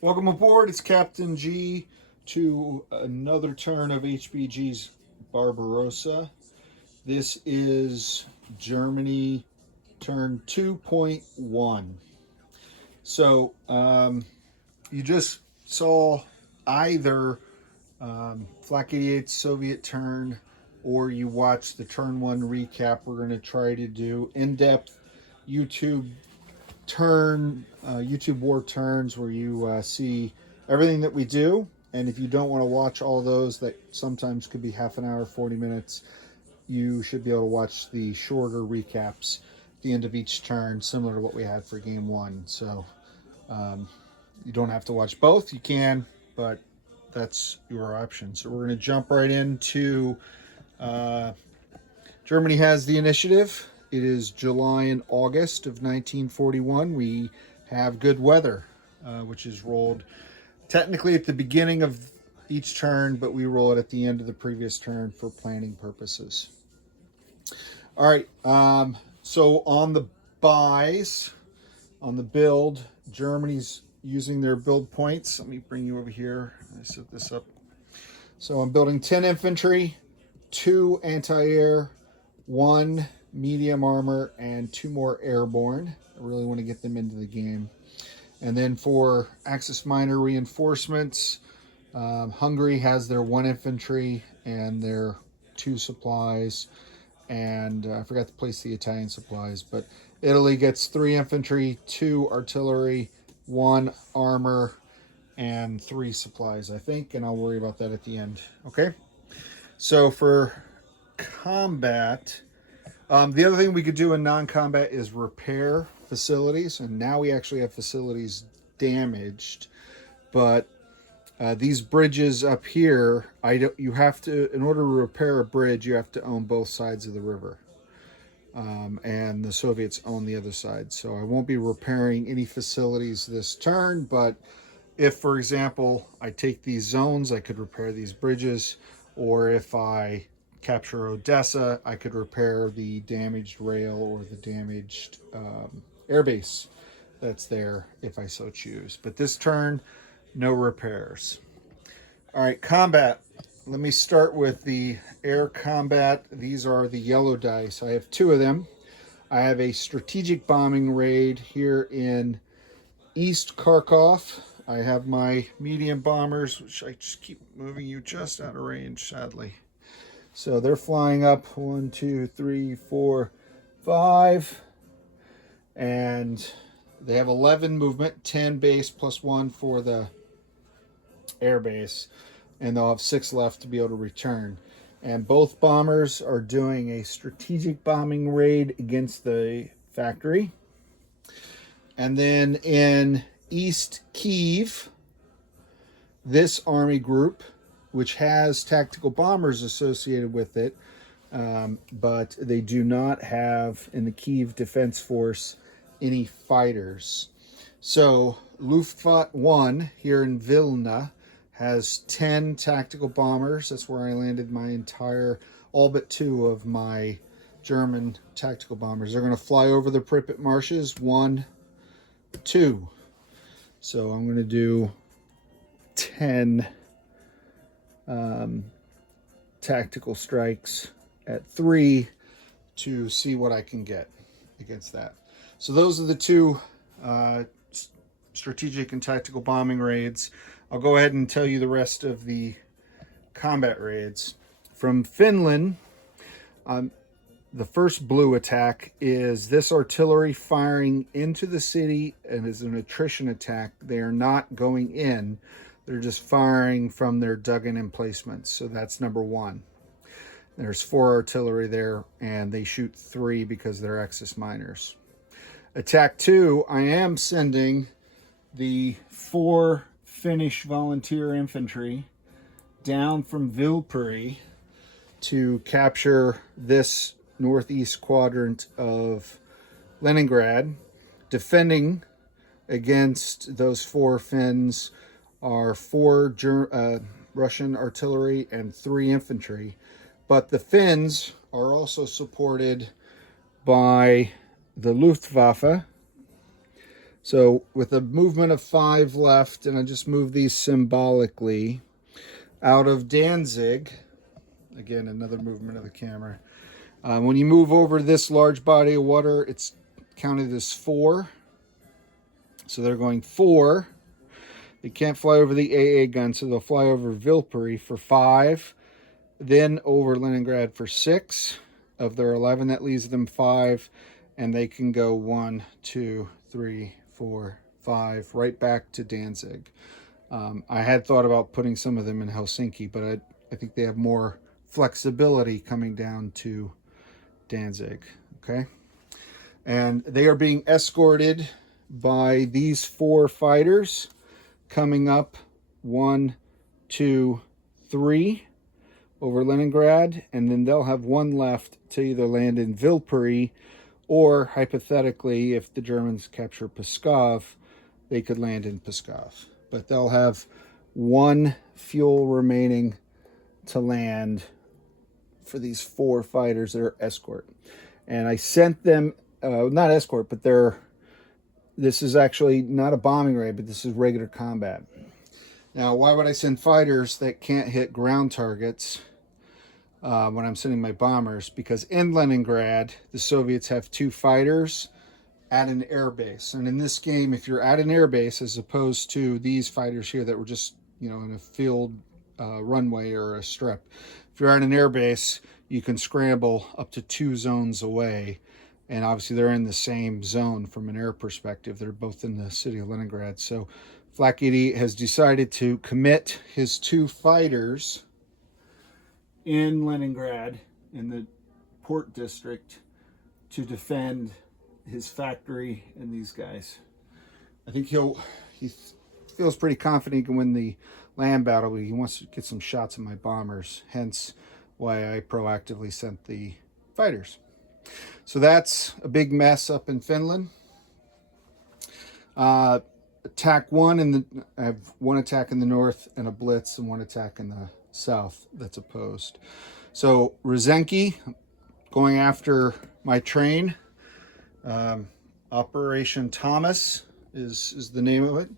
Welcome aboard. It's Captain G to another turn of HBG's Barbarossa. This is Germany turn 2.1. So you just saw either Flak 88's Soviet turn or you watched the turn 1 recap. We're going to try to do in-depth YouTube YouTube war turns where you see everything that we do. And if you don't want to watch all those, that sometimes could be half an hour, 40 minutes, you should be able to watch the shorter recaps at the end of each turn, similar to what we had for game one. So you don't have to watch both. You can, but that's your option. So we're going to jump right into Germany has the initiative. It is July and August of 1941. We have good weather, which is rolled technically at the beginning of each turn, but we roll it at the end of the previous turn for planning purposes. All right. So on the buys, on the build, Germany's using their build points. Let me bring you over here. I set this up. So I'm building 10 infantry, 2 anti-air, 1 medium armor, and 2 more airborne. I really want to get them into the game. And then for Axis Minor reinforcements, Hungary has their 1 infantry and their 2 supplies. And I forgot to place the Italian supplies, but Italy gets 3 infantry, 2 artillery, 1 armor, and 3 supplies, I think. And I'll worry about that at the end. Okay. So for combat, the other thing we could do in non-combat is repair facilities, and now we actually have facilities damaged. But these bridges up here, you have to, in order to repair a bridge, you have to own both sides of the river, and the Soviets own the other side. So I won't be repairing any facilities this turn, but if, for example, I take these zones, I could repair these bridges, or if I capture Odessa, I could repair the damaged rail or the damaged airbase that's there if I so choose. But this turn, no repairs. All right, combat. Let me start with the air combat. These are the yellow dice. I have 2 of them. I have a strategic bombing raid here in East Kharkov. I have my medium bombers, which I just keep moving you just out of range, sadly. So they're flying up 1, 2, 3, 4, 5. And they have 11 movement, 10 base plus 1 for the air base. And they'll have 6 left to be able to return. And both bombers are doing a strategic bombing raid against the factory. And then in East Kiev, this army group, which has tactical bombers associated with it, but they do not have, in the Kiev Defense Force, any fighters. So Luftwaffe 1 here in Vilna has 10 tactical bombers. That's where I landed my entire, all but 2 of my German tactical bombers. They're going to fly over the Pripyat marshes. 1, 2. So I'm going to do 10 tactical strikes at 3 to see what I can get against that. So those are the 2 strategic and tactical bombing raids. I'll go ahead and tell you the rest of the combat raids. From Finland, the first blue attack is this artillery firing into the city and is an attrition attack. They are not going in. They're just firing from their dug-in emplacements. So that's number 1. There's 4 artillery there, and they shoot 3 because they're Axis miners. Attack 2, I am sending the 4 Finnish volunteer infantry down from Vilpuri to capture this northeast quadrant of Leningrad. Defending against those 4 Finns are 4 Russian artillery and 3 infantry. But the Finns are also supported by the Luftwaffe, So with a movement of 5 left, and I just move these symbolically out of Danzig. Again, another movement of the camera. When you move over this large body of water, it's counted as 4. So they're going 4. They can't fly over the AA gun, so they'll fly over Vilpuri for 5. Then over Leningrad for 6. Of their 11, that leaves them 5. And they can go 1, 2, 3, 4, 5, right back to Danzig. I had thought about putting some of them in Helsinki, but I think they have more flexibility coming down to Danzig. Okay. And they are being escorted by these 4 fighters coming up 1, 2, 3 over Leningrad, and then they'll have 1 left to either land in Vilpuri, or hypothetically, if the Germans capture Pskov, they could land in Pskov. But they'll have 1 fuel remaining to land for these 4 fighters that are escort. And I sent them, not escort, but this is actually not a bombing raid, but this is regular combat. Now, why would I send fighters that can't hit ground targets when I'm sending my bombers? Because in Leningrad, the Soviets have 2 fighters at an airbase. And in this game, if you're at an airbase, as opposed to these fighters here that were just, in a field runway or a strip, if you're at an airbase, you can scramble up to 2 zones away. And obviously they're in the same zone from an air perspective. They're both in the city of Leningrad. So Flak 88 has decided to commit his 2 fighters in Leningrad, in the port district, to defend his factory and these guys. I think he feels pretty confident he can win the land battle, but he wants to get some shots at my bombers, hence why I proactively sent the fighters. So that's a big mess up in Finland. Attack 1, I have 1 attack in the north and a blitz, and 1 attack in the south that's opposed. So Ruzhenki, going after my train. Operation Thomas is the name of it.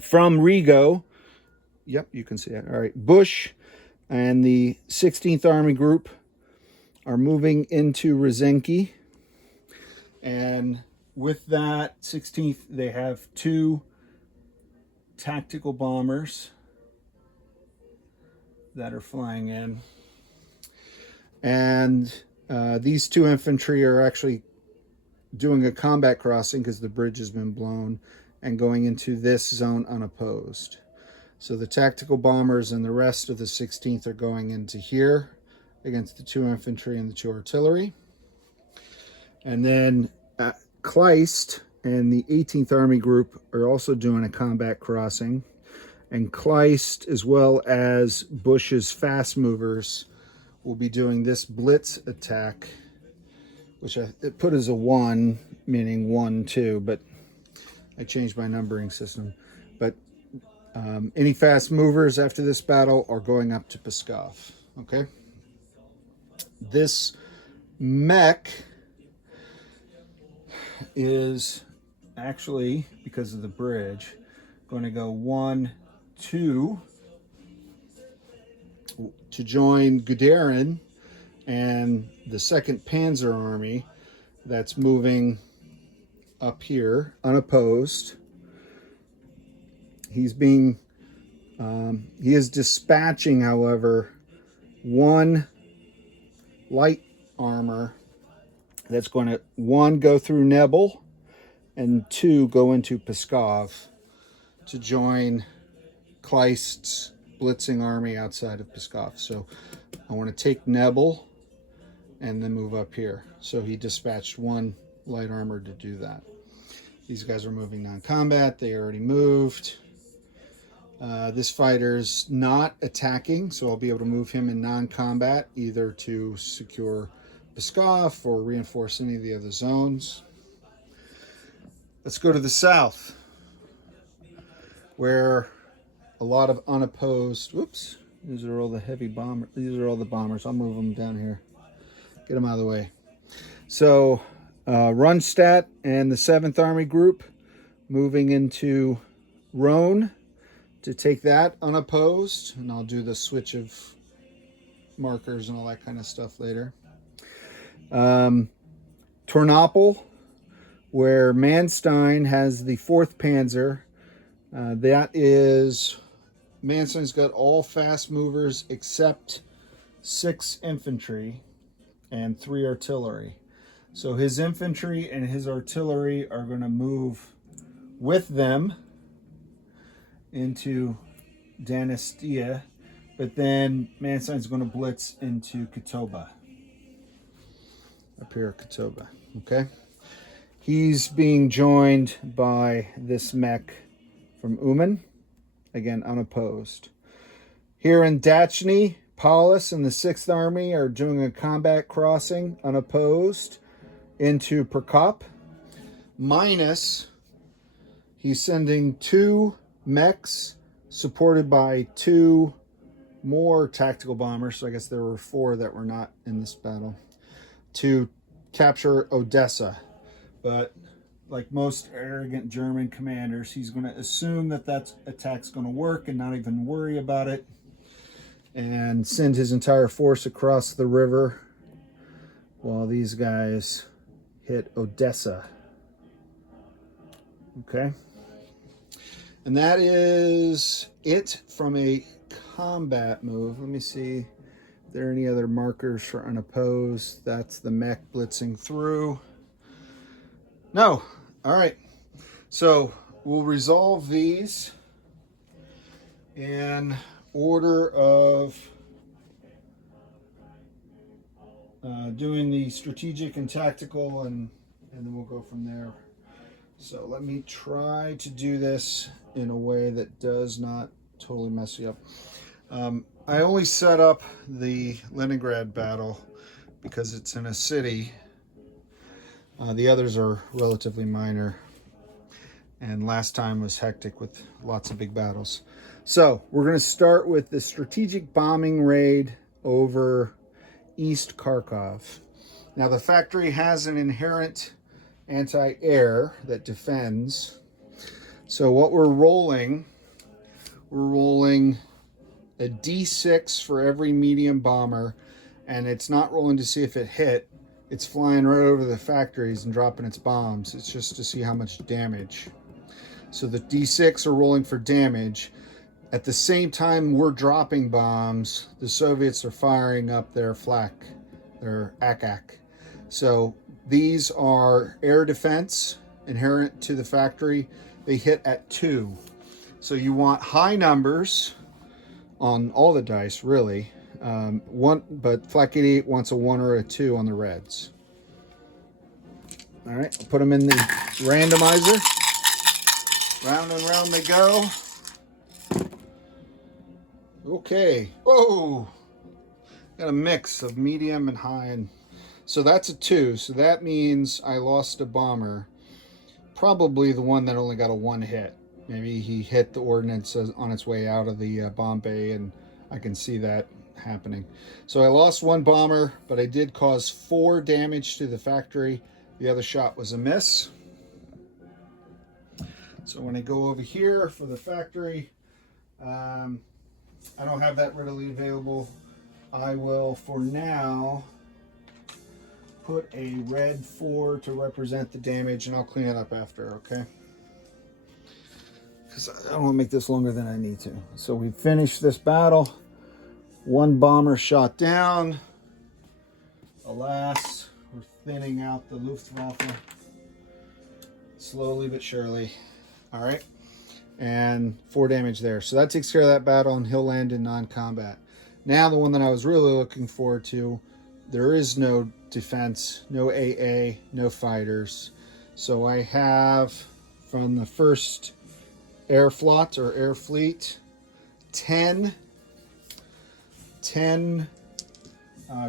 From Rigo, yep, you can see it. All right, Bush and the 16th Army Group are moving into Ruzhenki, and with that 16th, they have 2 tactical bombers that are flying in, and these 2 infantry are actually doing a combat crossing because the bridge has been blown, and going into this zone unopposed. So the tactical bombers and the rest of the 16th are going into here against the 2 infantry and the 2 artillery. And then Kleist and the 18th Army Group are also doing a combat crossing. And Kleist, as well as Bush's fast movers, will be doing this blitz attack, which it put as a 1, meaning 1, 2, but I changed my numbering system. But any fast movers after this battle are going up to Pskov. Okay. This mech is actually, because of the bridge, going to go 1, 2 to join Guderian and the 2nd Panzer Army that's moving up here unopposed. He is dispatching, however, 1 light armor that's going to, 1, go through Nebel, and 2, go into Pskov to join Kleist's blitzing army outside of Pskov. So I want to take Nebel and then move up here. So he dispatched 1 light armor to do that. These guys are moving non-combat. They already moved. This fighter's not attacking, so I'll be able to move him in non-combat, either to secure Pskov or reinforce any of the other zones. Let's go to the south, where a lot of unopposed, whoops, these are all the heavy bombers. These are all the bombers. I'll move them down here. Get them out of the way. So Rundstedt and the 7th Army Group moving into Rhone to take that unopposed. And I'll do the switch of markers and all that kind of stuff later. Tornopol, where Manstein has the 4th Panzer. That is, Manstein's got all fast movers except 6 infantry and 3 artillery. So his infantry and his artillery are going to move with them into Danestia, but then Manstein's going to blitz into Katoba. Up here at Katoba, okay? He's being joined by this mech from Uman, again unopposed. Here in Dachny, Paulus and the 6th Army are doing a combat crossing, unopposed, into Prokop. Minus, he's sending 2 mechs supported by 2 more tactical bombers. So I guess there were 4 that were not in this battle to capture Odessa. But like most arrogant German commanders, he's going to assume that that attack's going to work and not even worry about it, and send his entire force across the river while these guys hit Odessa. Okay. And that is it from a combat move. Let me see if there are any other markers for unopposed. That's the mech blitzing through. No. All right. So we'll resolve these in order of doing the strategic and tactical, and then we'll go from there. So let me try to do this in a way that does not totally mess you up. I only set up the Leningrad battle because it's in a city. The others are relatively minor, and last time was hectic with lots of big battles. So we're going to start with the strategic bombing raid over East Kharkov. Now the factory has an inherent anti-air that defends. So what we're rolling a D6 for every medium bomber, and it's not rolling to see if it hit. It's flying right over the factories and dropping its bombs. It's just to see how much damage. So the D6 are rolling for damage. At the same time we're dropping bombs, the Soviets are firing up their flak, their AK. So these are air defense inherent to the factory. They hit at 2. So you want high numbers on all the dice, really. But Flak 88 wants a 1 or a 2 on the reds. All right, I'll put them in the randomizer. Round and round they go. Okay. Whoa! Got a mix of medium and high, and so that's a 2. So that means I lost a bomber. Probably the one that only got a 1 hit. Maybe he hit the ordnance on its way out of the bomb bay, and I can see that happening. So I lost 1 bomber, but I did cause 4 damage to the factory. The other shot was a miss. So when I go over here for the factory, I don't have that readily available. I will, for now, put a red 4 to represent the damage, and I'll clean it up after, okay? Because I don't want to make this longer than I need to. So we finished this battle. 1 bomber shot down. Alas, we're thinning out the Luftwaffe slowly but surely. All right, and 4 damage there. So that takes care of that battle, and he'll land in non-combat. Now the one that I was really looking forward to, there is no defense, no AA, no fighters. So I have from the 1st Air Flot or Air Fleet 10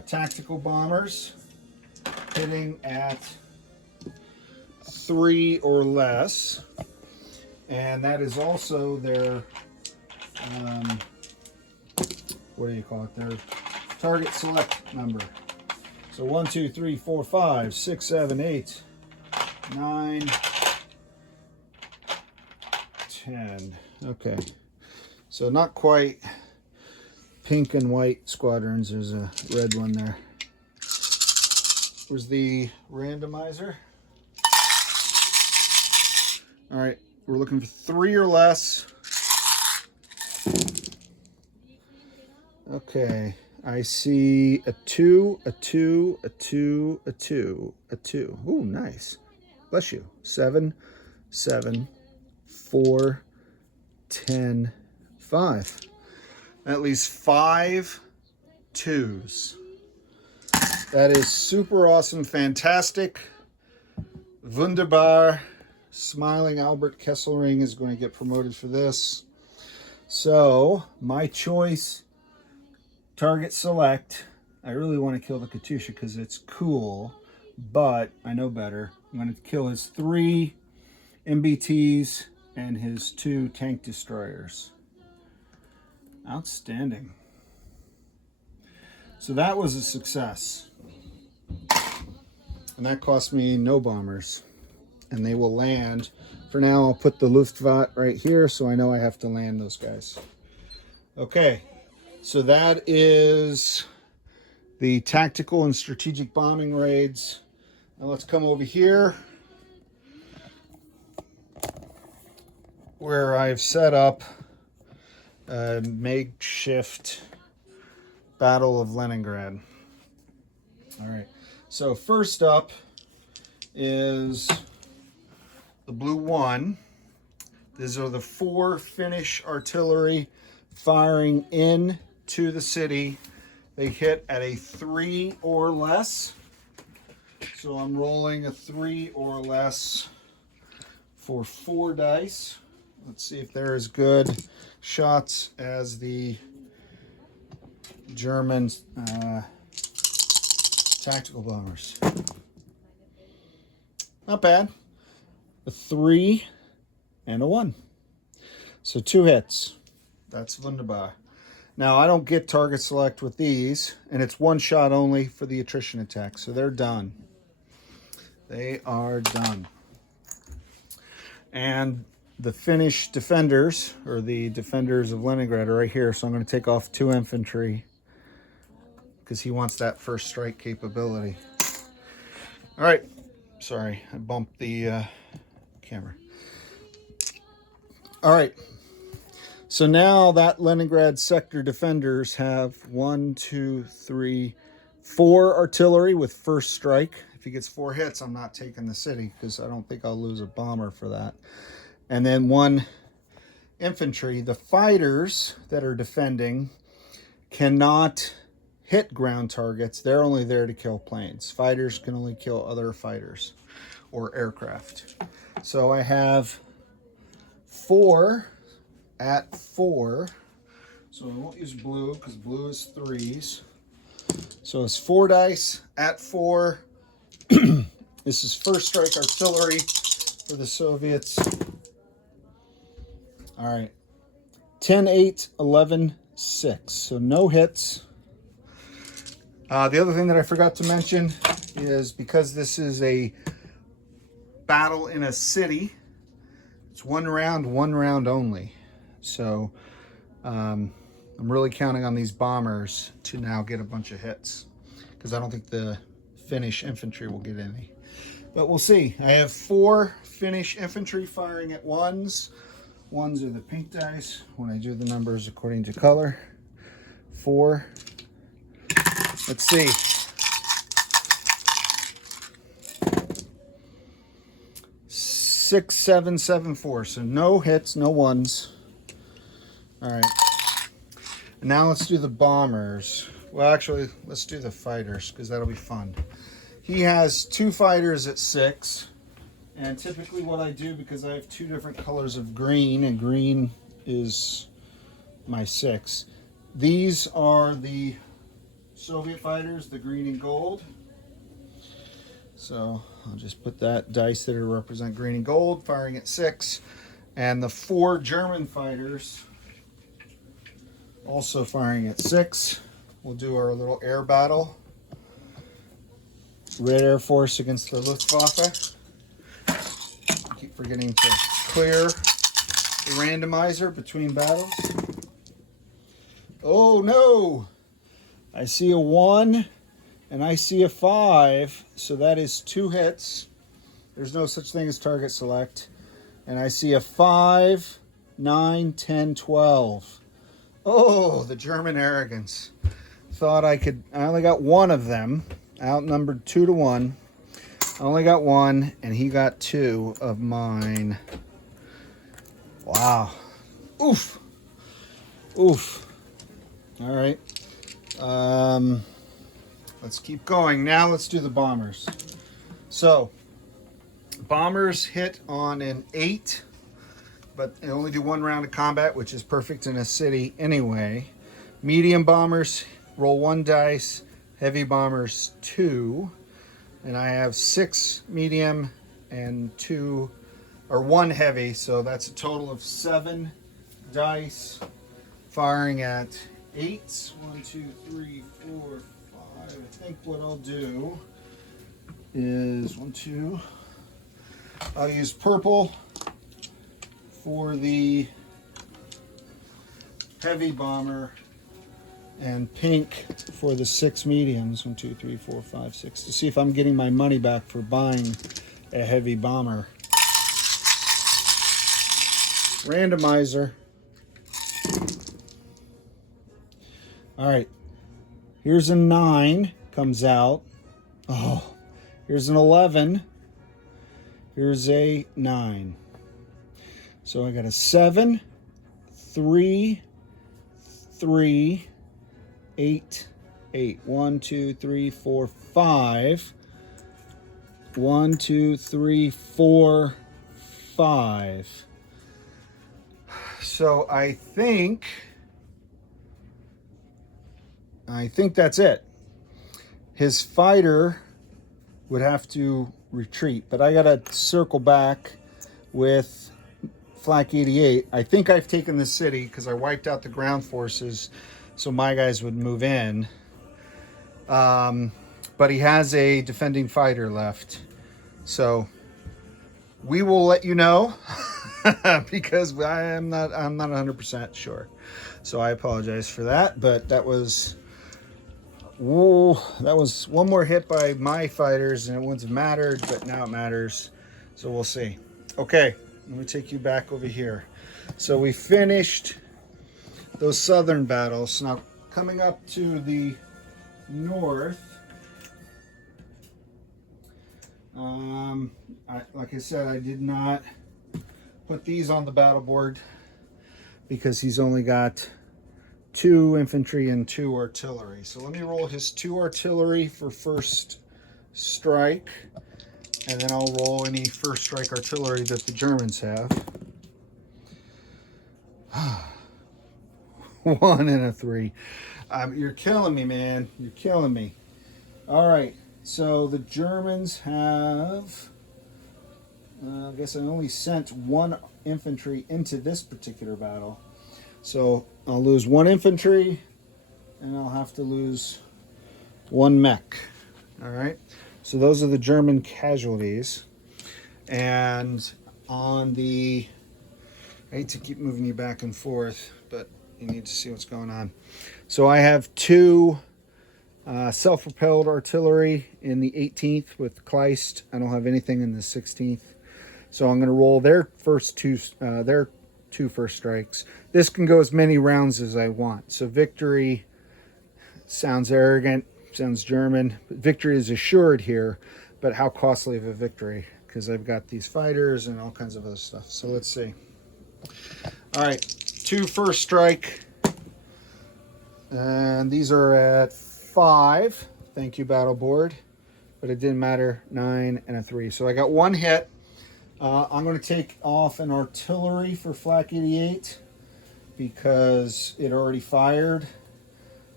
tactical bombers hitting at 3 or less. And that is also their, what do you call it? Their target select number. So 1, 2, 3, 4, 5, 6, 7, 8, 9, 10. Okay. So not quite pink and white squadrons. There's a red one there. Where's the randomizer? All right. We're looking for 3 or less. Okay. I see a 2, a 2, a 2, a 2, a 2. Ooh, nice. Bless you. 7, 7, 4, 10, 5. At least 5 2s. That is super awesome, fantastic, wunderbar. Smiling Albert Kesselring is going to get promoted for this. So, my choice, target select. I really want to kill the Katusha because it's cool, but I know better. I'm going to kill his 3 MBTs and his 2 tank destroyers. Outstanding. So that was a success. And that cost me no bombers. And they will land. For now, I'll put the Luftwaffe right here so I know I have to land those guys. Okay, so that is the tactical and strategic bombing raids. Now let's come over here where I've set up a makeshift Battle of Leningrad. All right, so first up is the blue 1. These are the 4 Finnish artillery firing into the city. They hit at a 3 or less. So I'm rolling a 3 or less for 4 dice. Let's see if they're as good shots as the German tactical bombers. Not bad. A 3 and a 1. So 2 hits. That's wunderbar. Now, I don't get target select with these, and it's 1 shot only for the attrition attack. So they're done. They are done. And the Finnish defenders, or the defenders of Leningrad, are right here. So I'm going to take off 2 infantry because he wants that first strike capability. All right. Sorry, I bumped the camera. All right. So now that Leningrad sector defenders have 1, 2, 3, 4 artillery with first strike. If he gets 4 hits, I'm not taking the city because I don't think I'll lose a bomber for that. And then 1 infantry. The fighters that are defending cannot hit ground targets. They're only there to kill planes. Fighters can only kill other fighters or aircraft. So I have 4 at 4. So I won't use blue because blue is 3s. So it's 4 dice at 4. This is first strike artillery for the Soviets. All right. 10, 8, 11, 6. So no hits. The other thing that I forgot to mention is because this is a battle in a city, it's 1 round only. So I'm really counting on these bombers to now get a bunch of hits because I don't think the Finnish infantry will get any. But we'll see. I have 4 Finnish infantry firing at 1s. 1s are the pink dice when I do the numbers according to color. 4. Let's see. 6, 7, 7, 4. So no hits, no 1s. All right. And now let's do the bombers. Well, actually, let's do the fighters because that'll be fun. He has 2 fighters at 6. And typically what I do, because I have 2 different colors of green, and green is my 6. These are the Soviet fighters, the green and gold. So I'll just put that dice that represent green and gold, firing at 6. And the 4 German fighters also firing at 6. We'll do our little air battle. Red Air Force against the Luftwaffe. forgetting to clear the randomizer between battles. Oh no! I see a 1 and I see a 5, so that is 2 hits. There's no such thing as target select. And I see a 5, 9, 10, 12. Oh, the German arrogance. Thought I only got 1 of them, outnumbered 2 to 1. I only got 1, and he got 2 of mine. Wow. Oof. Oof. All right. Let's keep going. Now let's do the bombers. So, bombers hit on an 8, but they only do 1 round of combat, which is perfect in a city anyway. Medium bombers roll 1 dice. Heavy bombers 2. And I have 6 medium and 1 heavy, so that's a total of 7 dice firing at 8s. 1, 2, 3, 4, 5. I think what I'll do is 1, 2. I'll use purple for the heavy bomber and pink for the 6 mediums. 1, 2, 3, 4, 5, 6. To see if I'm getting my money back for buying a heavy bomber. Randomizer. All right. Here's a 9 comes out. Oh, here's an 11. Here's a 9. So I got a 7, 3, 3, 8, 8. 1, 2, 3, 4, 5. 1, 2, 3, 4, 5. So I think that's it. His fighter would have to retreat, but I gotta circle back with Flak 88. I think I've taken the city because I wiped out the ground forces so my guys would move in. But he has a defending fighter left. So we will let you know because I'm not 100% sure. So I apologize for that, but that was one more hit by my fighters and it wouldn't have mattered, but now it matters. So we'll see. Okay, let me take you back over here. So we finished those southern battles. Now coming up to the north, like I said, I did not put these on the battle board because he's only got 2 infantry and 2 artillery. So let me roll his 2 artillery for first strike, and then I'll roll any first strike artillery that the Germans have. 1 and a 3. You're killing me, man. You're killing me. All right. So the Germans have, I guess I only sent 1 infantry into this particular battle. So I'll lose 1 infantry and I'll have to lose 1 mech. All right. So those are the German casualties. And on the, I hate to keep moving you back and forth, but you need to see what's going on. So I have 2 self-propelled artillery in the 18th with Kleist. I don't have anything in the 16th. So I'm going to roll their two first strikes. This can go as many rounds as I want. So victory sounds arrogant, sounds German. But victory is assured here, but how costly of a victory? Because I've got these fighters and all kinds of other stuff. So let's see. All right, 2 first strike. And these are at 5. Thank you, battle board. But it didn't matter. 9 and a 3. So I got 1 hit. I'm going to take off an artillery for Flak 88 because it already fired.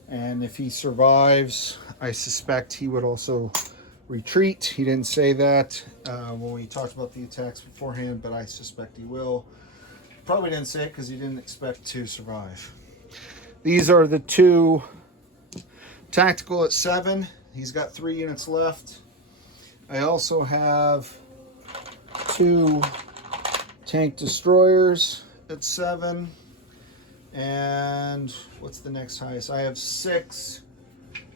And if he survives, I suspect he would also retreat. He didn't say that when we talked about the attacks beforehand, but I suspect he will. Probably didn't say it because he didn't expect to survive. These are the 2 tactical at 7. He's got 3 units left. I also have 2 tank destroyers at 7. And what's the next highest? I have 6.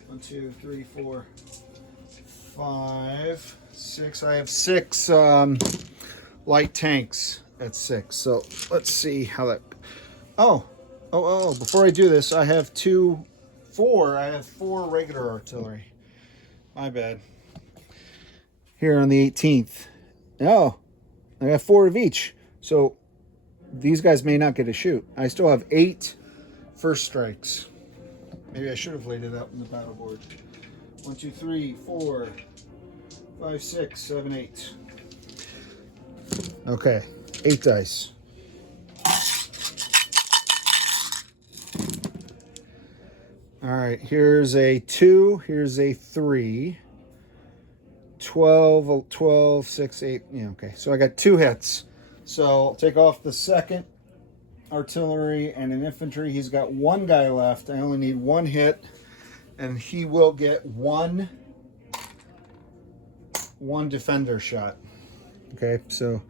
1, 2, 3, 4, 5, 6. I have 6 light tanks at 6. So let's see how that. Oh, before I do this, I have 4. I have 4 regular artillery. My bad. Here on the 18th. Oh, I have 4 of each. So these guys may not get a shoot. I still have 8 first strikes. Maybe I should have laid it out in the battle board. 1, 2, 3, 4, 5, 6, 7, 8. Okay, 8 dice. All right, here's a 2, here's a 3. 12, 6, 8. Yeah, okay. So I got 2 hits. So I'll take off the second artillery and an infantry. He's got 1 guy left. I only need 1 hit, and he will get one defender shot. Okay, so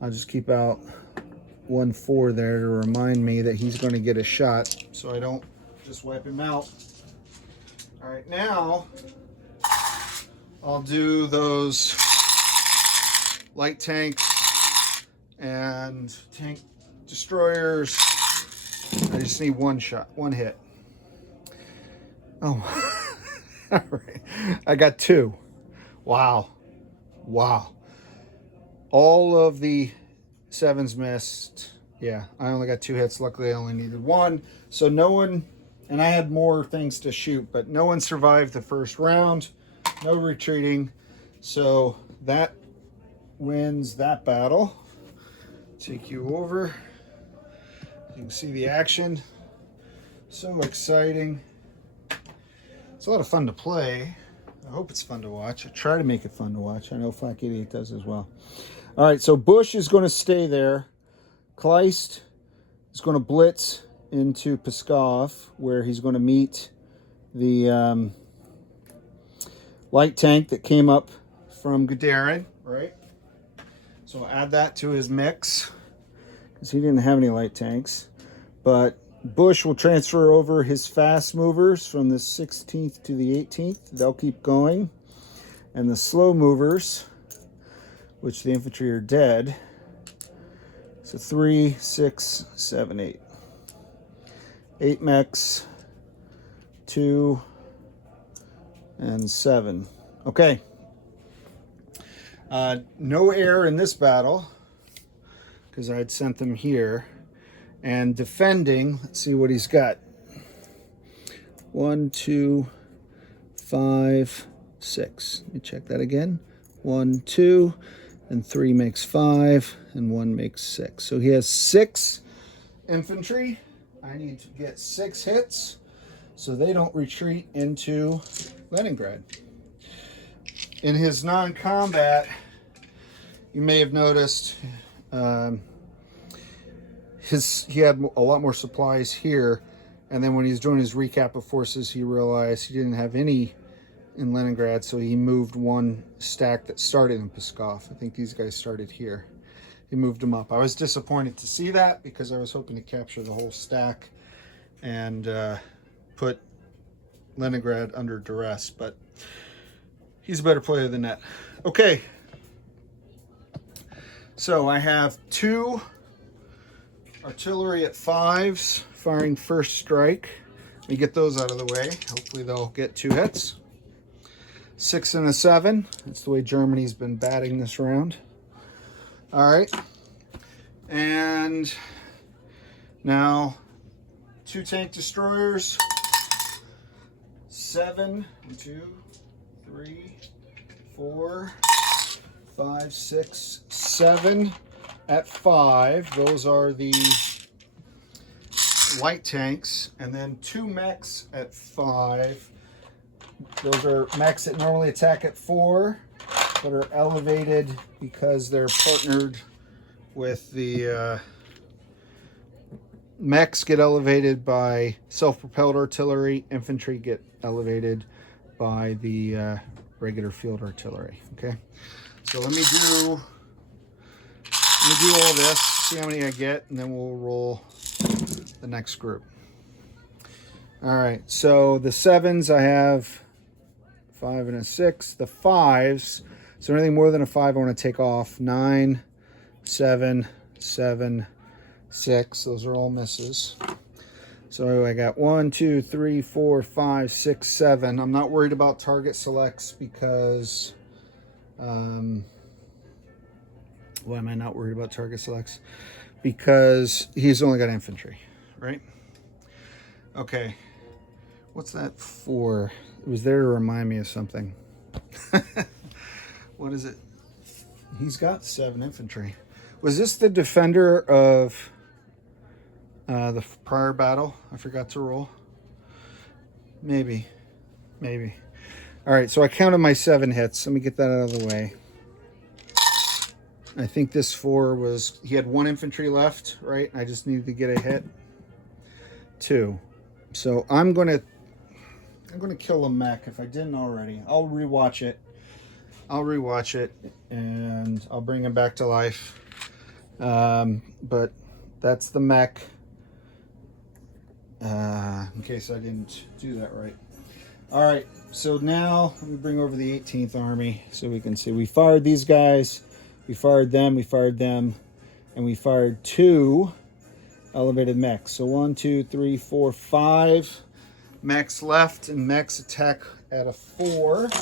I'll just keep out 1 4 there to remind me that he's going to get a shot, so I don't just wipe him out. All right, now I'll do those light tanks and tank destroyers. I just need 1 shot, 1 hit. Oh, all right. I got 2. Wow. All of the 7s missed. Yeah, I only got 2 hits. Luckily, I only needed 1. So no one, and I had more things to shoot, but no one survived the first round. No retreating. So that wins that battle. Take you over. You can see the action. So exciting. It's a lot of fun to play. I hope it's fun to watch. I try to make it fun to watch. I know Flak 88 does as well. All right, so Bush is going to stay there. Kleist is going to blitz into Pskov, where he's going to meet the light tank that came up from Guderian, right? So I'll add that to his mix, because he didn't have any light tanks. But Bush will transfer over his fast movers from the 16th to the 18th. They'll keep going. And the slow movers, which the infantry are dead, so 3, 6, 7, 8. 8 mechs, 2, and 7. Okay. No air in this battle, because I had sent them here. And defending, let's see what he's got. 1, 2, 5, 6. Let me check that again. 1, 2, and 3 makes 5, and 1 makes 6. So he has 6 infantry. I need to get 6 hits so they don't retreat into Leningrad. In his non-combat, you may have noticed he had a lot more supplies here, and then when he was doing his recap of forces, he realized he didn't have any in Leningrad, so he moved 1 stack that started in Pskov. I think these guys started here. He moved them up. I was disappointed to see that, because I was hoping to capture the whole stack and put Leningrad under duress, but he's a better player than that. Okay, so I have 2 artillery at 5s firing first strike. Let me get those out of the way. Hopefully they'll get 2 hits. 6 and a 7. That's the way Germany's been batting this round. All right. And now 2 tank destroyers. 7. 1, 2, 3, 4, 5, 6, 7. At 5, those are the light tanks, and then 2 mechs at 5. Those are mechs that normally attack at 4, but are elevated because they're partnered with the mechs get elevated by self-propelled artillery. Infantry get elevated by the regular field artillery. Okay, so let me do Let me do all this, see how many I get, and then we'll roll the next group. All right, so the 7s, I have 5 and a 6. The 5s, so anything more than a 5 I want to take off. 9, 7, 7, 6. Those are all misses. So I got 1, 2, 3, 4, 5, 6, 7. I'm not worried about target selects because why am I not worried about target selects? Because he's only got infantry, right? Okay. What's that for? It was there to remind me of something. What is it? He's got 7 infantry. Was this the defender of the prior battle? I forgot to roll. Maybe. All right, so I counted my 7 hits. Let me get that out of the way. I think this 4 was, he had 1 infantry left, right? I just needed to get a hit. 2. So I'm gonna kill a mech if I didn't already. I'll rewatch it, and I'll bring him back to life. But that's the mech. In case I didn't do that right. All right, so now let me bring over the 18th Army so we can see. We fired these guys. We fired them, and we fired 2 elevated mechs. So 1, 2, 3, 4, 5 mechs left, and mechs attack at a 4. 1, 2,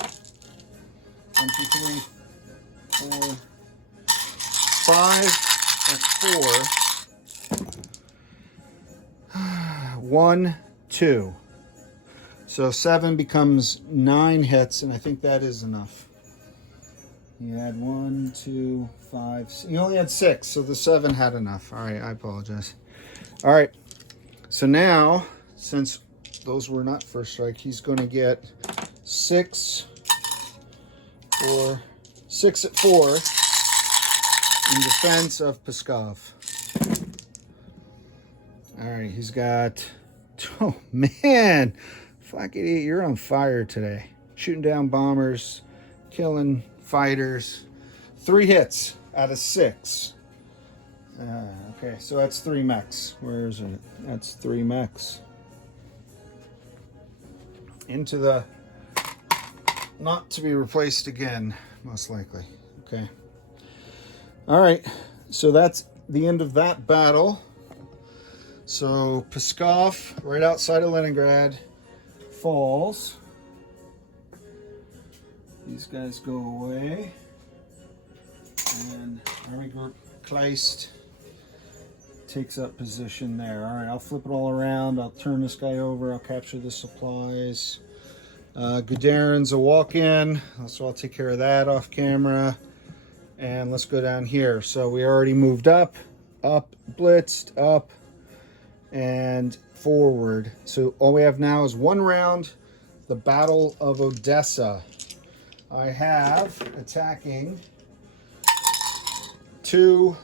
3, 4, 5 at 4. 1, 2. So 7 becomes 9 hits, and I think that is enough. He had 1, 2, 5. He only had 6, so the 7 had enough. All right, I apologize. All right, so now, since those were not first strike, he's going to get 6 at 4 in defense of Pskov. All right, he's got, oh man, Flak 88, you're on fire today. Shooting down bombers, killing fighters. 3 hits out of 6. Okay, so that's 3 mechs. Where is it? That's 3 mechs. Into the not to be replaced again, most likely. Okay. All right, so that's the end of that battle. So Pskov, right outside of Leningrad, falls. These guys go away. And Army Group Kleist takes up position there. All right, I'll flip it all around. I'll turn this guy over. I'll capture the supplies. Guderin's a walk-in, so I'll take care of that off camera. And let's go down here. So we already moved up, blitzed, up, and forward. So all we have now is 1 round, the Battle of Odessa. I have attacking 2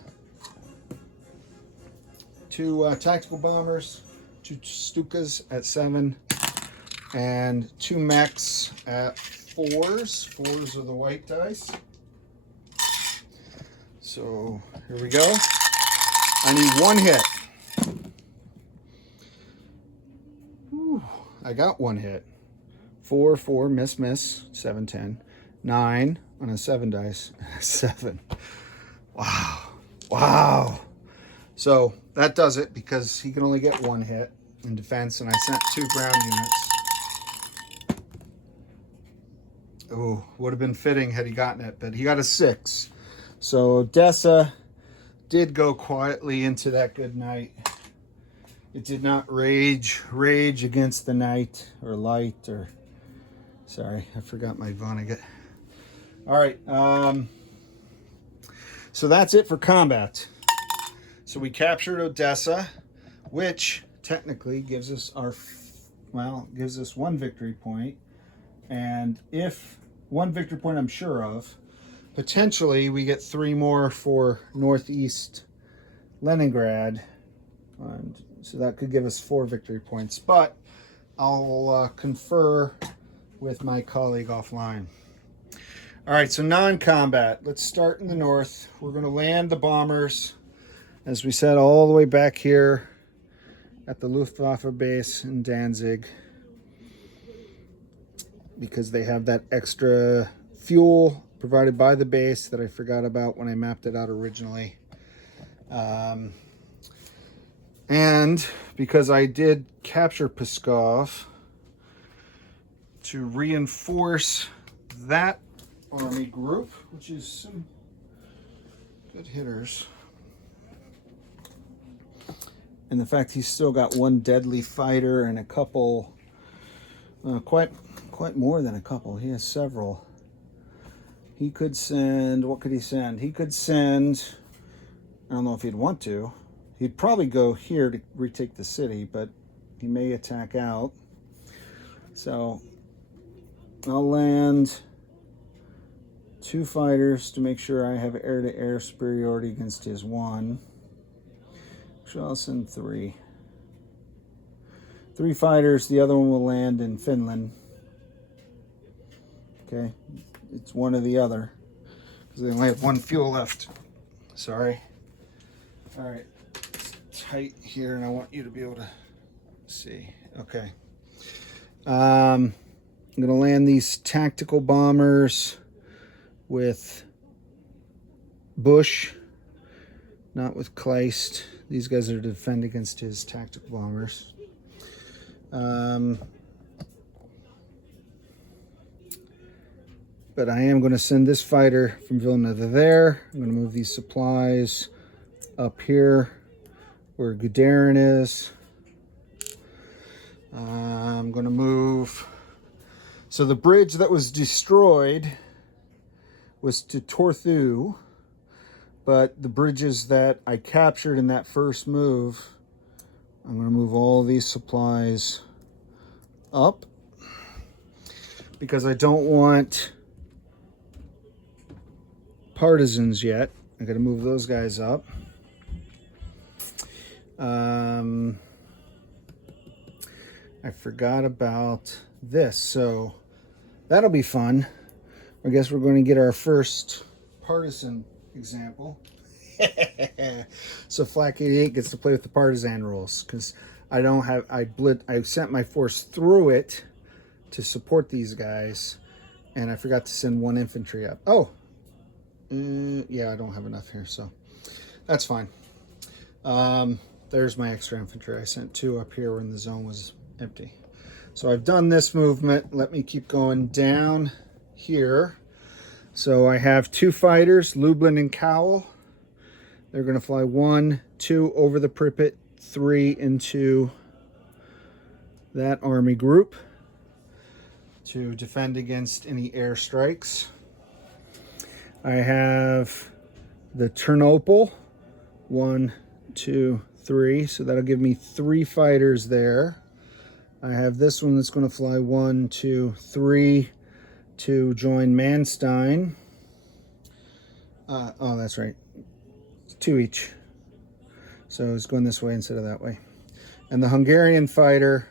tactical bombers, 2 Stukas at 7, and 2 mechs at 4s. 4s are the white dice. So here we go. I need 1 hit. Whew, I got 1 hit. 4, 4, miss, 7, 10. 9 on a 7 dice, 7. Wow. So that does it because he can only get 1 hit in defense, and I sent 2 ground units. Oh, would have been fitting had he gotten it, but he got a 6. So Odessa did go quietly into that good night. It did not rage against the night or light or, sorry, I forgot my Vonnegut. All right, so that's it for combat. So we captured Odessa, which technically gives us gives us 1 victory point. And if 1 victory point I'm sure of, potentially we get 3 more for northeast Leningrad. And so that could give us 4 victory points, but I'll confer with my colleague offline. All right, so non-combat. Let's start in the north. We're going to land the bombers, as we said, all the way back here at the Luftwaffe base in Danzig, because they have that extra fuel provided by the base that I forgot about when I mapped it out originally. And because I did capture Pskov, to reinforce that army group, which is some good hitters. And the fact he's still got one deadly fighter and a couple, quite more than a couple. He has several. He could send, what could he send? He could send, I don't know if he'd want to. He'd probably go here to retake the city, but he may attack out. So I'll land 2 fighters to make sure I have air-to-air superiority against his 1. So I'll send 3. 3 fighters, the other one will land in Finland. Okay, it's one or the other, because they only have 1 fuel left. Sorry. All right, it's tight here, and I want you to be able to see. Okay. I'm going to land these tactical bombers with Bush, not with Kleist. These guys are to defend against his tactical bombers. But I am going to send this fighter from Vilna to there. I'm going to move these supplies up here where Guderian is. I'm going to move. So the bridge that was destroyed was to Torthu, but the bridges that I captured in that first move, I'm going to move all these supplies up, because I don't want partisans yet. I got to move those guys up. I forgot about this, so that'll be fun. I guess we're going to get our first partisan example. So Flak 88 gets to play with the partisan rules, because I don't have, I sent my force through it to support these guys, and I forgot to send 1 infantry up. Oh, yeah, I don't have enough here, so that's fine. There's my extra infantry. I sent 2 up here when the zone was empty. So I've done this movement. Let me keep going down here. So I have 2 fighters, Lublin and Cowell. They're going to fly 1, 2 over the Pripyat, 3 into that army group to defend against any airstrikes. I have the Ternopil, 1, 2, 3. So that'll give me 3 fighters there. I have this one that's going to fly 1, 2, 3 to join Manstein. Oh, that's right. 2 each. So it's going this way instead of that way. And the Hungarian fighter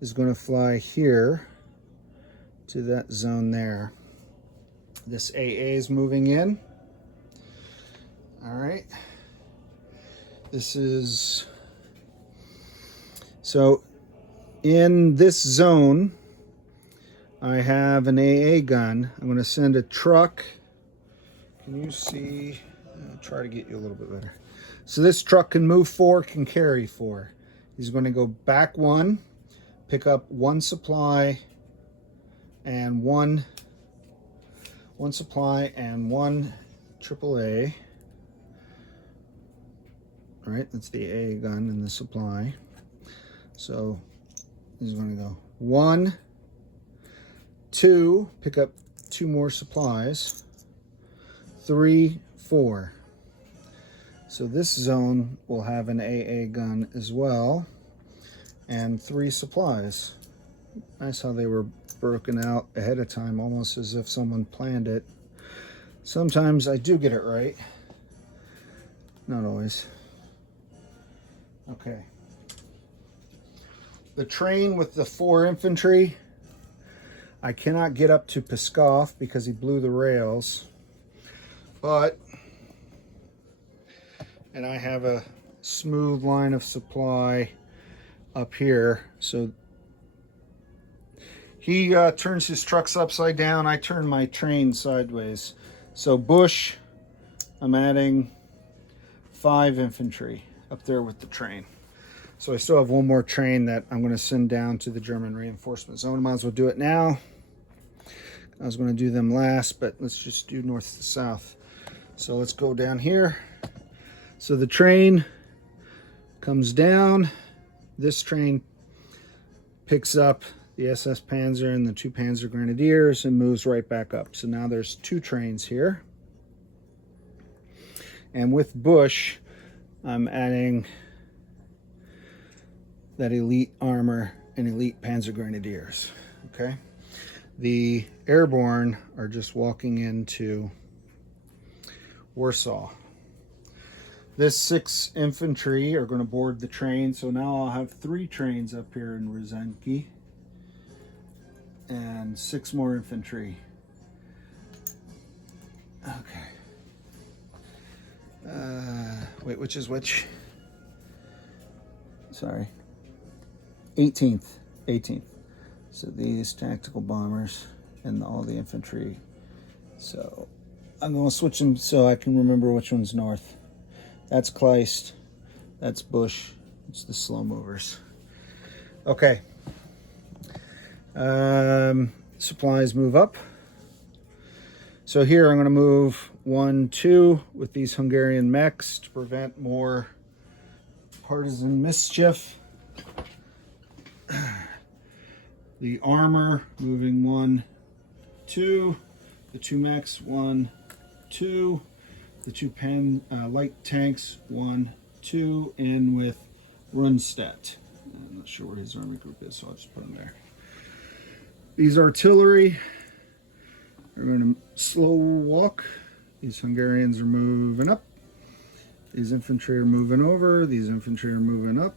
is going to fly here to that zone there. This AA is moving in. All right. This is... So in this zone, I have an AA gun. I'm going to send a truck. Can you see? I'll try to get you a little bit better. So this truck can move 4, can carry 4. He's going to go back 1, pick up 1 supply and 1 supply and 1 AAA. All right, that's the AA gun and the supply. So he's going to go 1, 2, pick up 2 more supplies, 3, 4. So this zone will have an AA gun as well, and 3 supplies. Nice how they were broken out ahead of time, almost as if someone planned it. Sometimes I do get it right. Not always. Okay. The train with the 4 infantry, I cannot get up to Pskov because he blew the rails, and I have a smooth line of supply up here. So he turns his trucks upside down. I turn my train sideways. So Bush, I'm adding 5 infantry up there with the train. So I still have one more train that I'm going to send down to the German reinforcement zone. I might as well do it now. I was going to do them last, but let's just do north to south. So let's go down here. So the train comes down. This train picks up the SS Panzer and the 2 Panzer Grenadiers and moves right back up. So now there's 2 trains here. And with Bush, I'm adding that elite armor and elite Panzer Grenadiers. Okay. The airborne are just walking into Warsaw. This 6 infantry are going to board the train, so now I'll have 3 trains up here in Ruzhenki and 6 more infantry. Okay. Wait, which is which? Sorry. 18th. So these tactical bombers and all the infantry. So I'm going to switch them so I can remember which one's north. That's Kleist. That's Bush. It's the slow movers. Okay. Supplies move up. So here I'm going to move 1, 2 with these Hungarian mechs to prevent more partisan mischief. The armor moving 1, 2. The 2 mechs 1, 2. The 2 light tanks 1, 2, and with Rundstedt. I'm not sure where his army group is, so I'll just put him there. These artillery are going to slow walk. These Hungarians are moving up. These infantry are moving over. These infantry are moving up.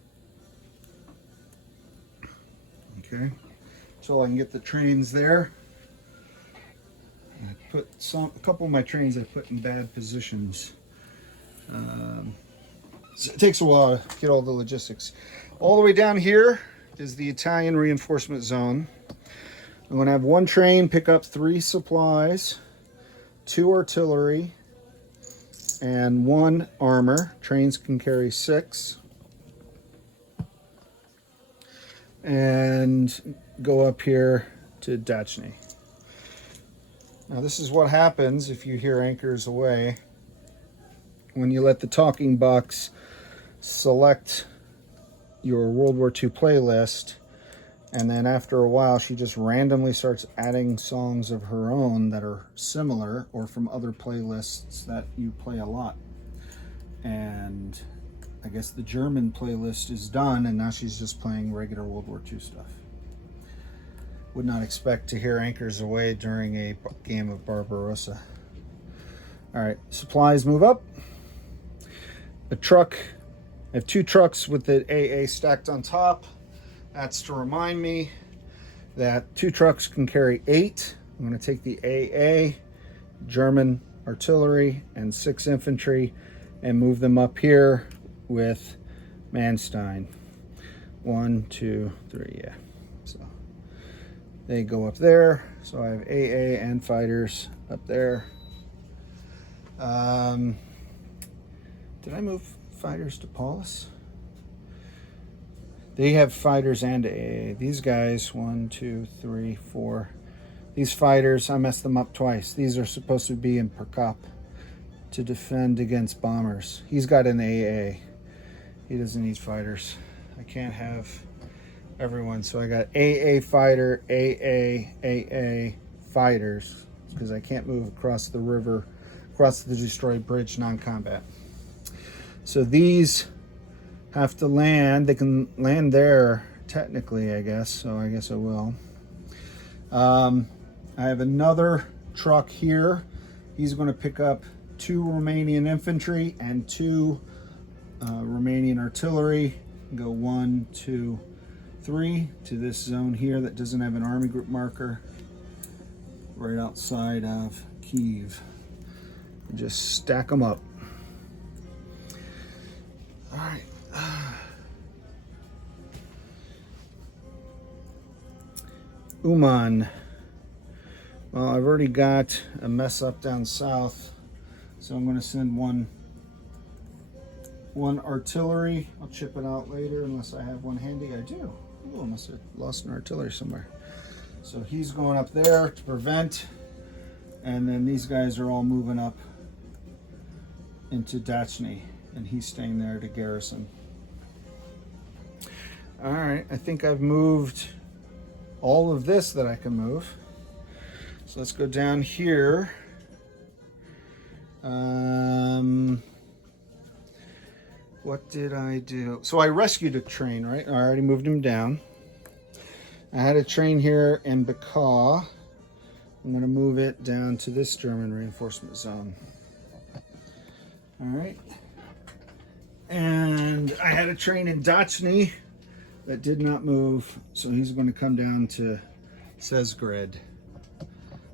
Okay, so I can get the trains there. I put a couple of my trains I put in bad positions. So it takes a while to get all the logistics. All the way down here is the Italian reinforcement zone. I'm going to have 1 train pick up 3 supplies, 2 artillery, and 1 armor. Trains can carry 6. And go up here to Dachny. Now this is what happens if you hear anchors away. When you let the talking box select your World War II playlist, and then after a while she just randomly starts adding songs of her own that are similar or from other playlists that you play a lot. And I guess the German playlist is done, and now she's just playing regular World War II stuff. Would not expect to hear anchors away during a game of Barbarossa. All right, supplies move up. The truck, I have 2 trucks with the AA stacked on top. That's to remind me that 2 trucks can carry 8. I'm going to take the AA, German artillery, and 6 infantry and move them up here with Manstein. 1, 2, 3, yeah. So they go up there. So I have AA and fighters up there. Did I move fighters to Paulus? They have fighters and AA. These guys, 1, 2, 3, 4. These fighters, I messed them up twice. These are supposed to be in Perkop to defend against bombers. He's got an AA. He doesn't need fighters. I can't have everyone. So I got AA fighter, AA fighters, because I can't move across the river, across the destroyed bridge, non-combat. So these have to land. They can land there technically, I guess. So I guess I will. I have another truck here. He's going to pick up 2 Romanian infantry and 2 Romanian artillery. Go 1, 2, 3 to this zone here that doesn't have an army group marker. right outside of Kiev. And just stack them up. All right. Uman. Well, I've already got a mess up down south, so I'm going to send one artillery. I'll chip it out later unless I have one handy. I do. Oh, I must have lost an artillery somewhere. So he's going up there to prevent, and then these guys are all moving up into Dachny, and he's staying there to garrison. All right, I think I've moved all of this that I can move. So let's go down here. What did I do? So I rescued a train, right? I already moved him down. I had a train here in Bacaw. I'm going to move it down to this German reinforcement zone. All right. And I had a train in Dachny that did not move, so he's going to come down to Sezgrad.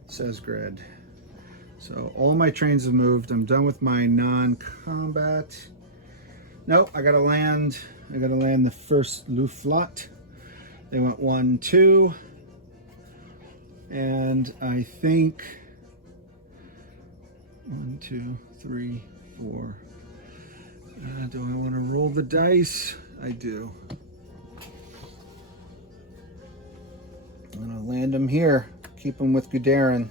So all my trains have moved. I'm done with my non-combat. Nope, I gotta land the first Luftflotte. They went 1, 2, and I think 1, 2, 3, 4. Do I want to roll the dice? I do. I'm gonna land him here. Keep him with Guderian.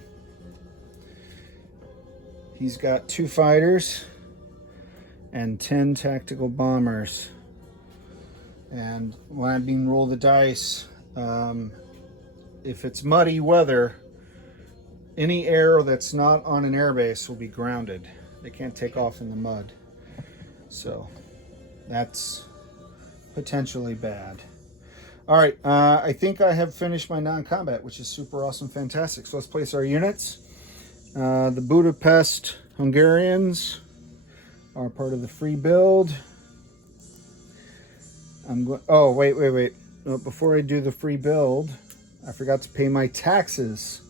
He's got 2 fighters and 10 tactical bombers. And when I'm being roll the dice, if it's muddy weather, any air that's not on an airbase will be grounded. They can't take off in the mud. So that's potentially bad. All right, I think I have finished my non-combat, which is super awesome, fantastic. So let's place our units. The Budapest Hungarians are part of the free build. Oh, wait. Before I do the free build, I forgot to pay my taxes.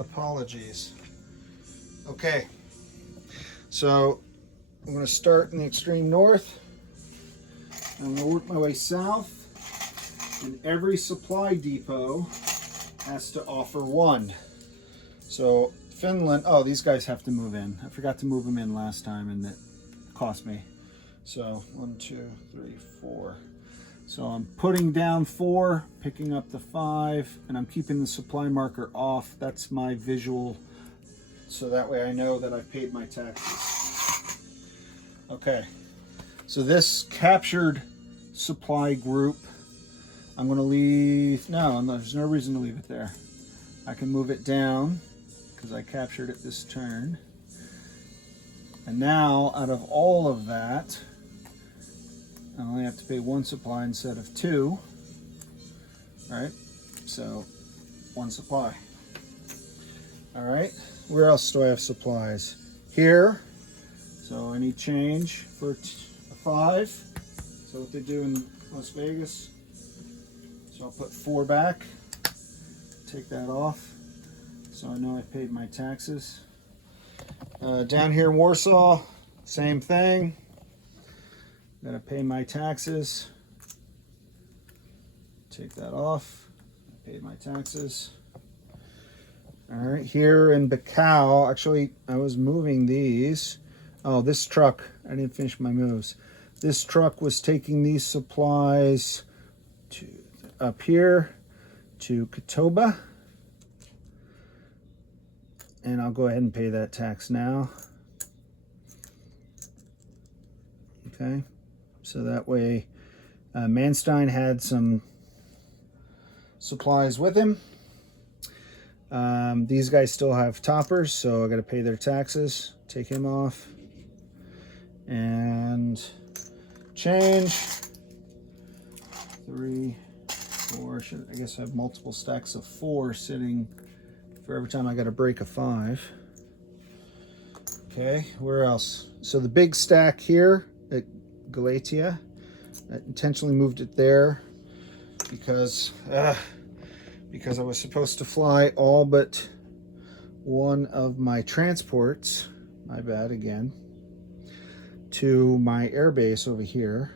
Apologies. Okay, so I'm going to start in the extreme north. I'm going to work my way south. And every supply depot has to offer 1. So Finland, oh, these guys have to move in. I forgot to move them in last time and it cost me. So 1, 2, 3, 4. So I'm putting down 4, picking up the 5, and I'm keeping the supply marker off. That's my visual, so that way I know that I've paid my taxes. Okay, so this captured supply group, I'm going to leave, there's no reason to leave it there. I can move it down because I captured it this turn. And now, out of all of that, I only have to pay 1 supply instead of 2. All right, so 1 supply. All right, where else do I have supplies? Here, so I need change for a 5. So what they do in Las Vegas. So I'll put 4 back, take that off, so I know I paid my taxes. Down here in Warsaw, same thing. Gotta pay my taxes. Take that off, paid my taxes. All right, here in Bacaw, actually I was moving these. Oh, this truck, I didn't finish my moves. This truck was taking these supplies to up here to Katoba, and I'll go ahead and pay that tax now. Okay, so that way Manstein had some supplies with him. These guys still have toppers, so I got to pay their taxes. Take him off and change. 3, 4. I guess I have multiple stacks of 4 sitting for every time I got to break a 5. Okay, where else? So the big stack here at Galatia, I intentionally moved it there because I was supposed to fly all but one of my transports, my bad again, to my air base over here,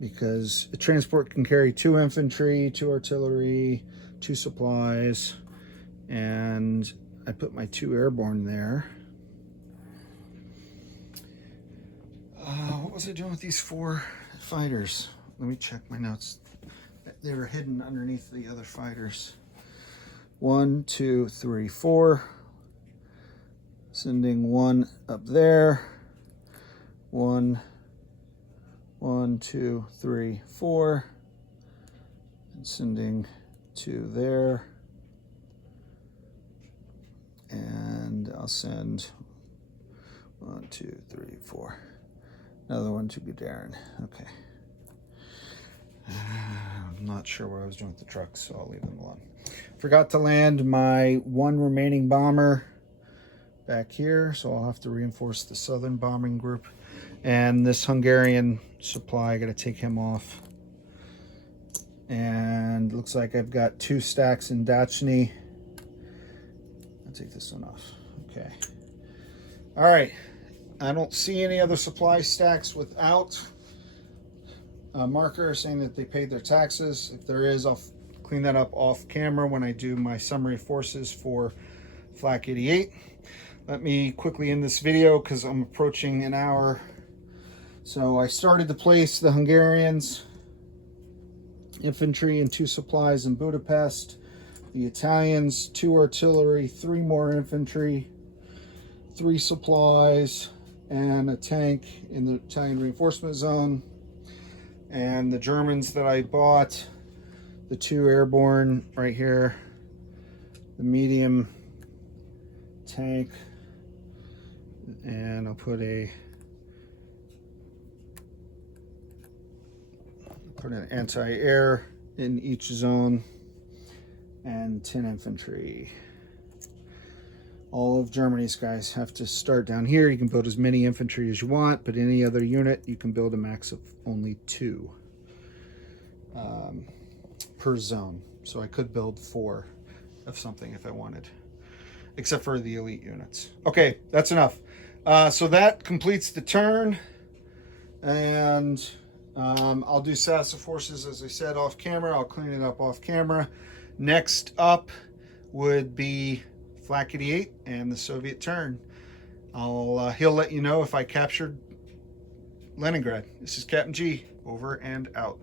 because a transport can carry 2 infantry, 2 artillery, 2 supplies, and I put my 2 airborne there. What was I doing with these 4 fighters? Let me check my notes. They were hidden underneath the other fighters. 1, 2, 3, 4. Sending 1 up there. 1, 2, 3, 4. And sending 2 there. And I'll send 1, 2, 3, 4. Another one to Guderian. Okay. I'm not sure what I was doing with the trucks, so I'll leave them alone. Forgot to land my 1 remaining bomber back here, so I'll have to reinforce the southern bombing group. And this Hungarian supply, I got to take him off. And looks like I've got 2 stacks in Dachny. I'll take this one off. Okay. All right. I don't see any other supply stacks without a marker saying that they paid their taxes. If there is, I'll clean that up off camera when I do my summary of forces for Flak 88. Let me quickly end this video because I'm approaching an hour. So I started to place the Hungarians, infantry and 2 supplies in Budapest. The Italians, 2 artillery, 3 more infantry, 3 supplies, and a tank in the Italian reinforcement zone. And the Germans that I bought, the 2 airborne right here, the medium tank, and I'll put an anti-air in each zone, and 10 infantry. All of Germany's guys have to start down here. You can build as many infantry as you want, but any other unit, you can build a max of only 2 per zone. So I could build 4 of something if I wanted, except for the elite units. Okay, that's enough. So that completes the turn, and I'll do Sassa forces, as I said, off camera. I'll clean it up off camera. Next up would be Flak 88 and the Soviet turn. He'll let you know if I captured Leningrad. This is Captain G, over and out.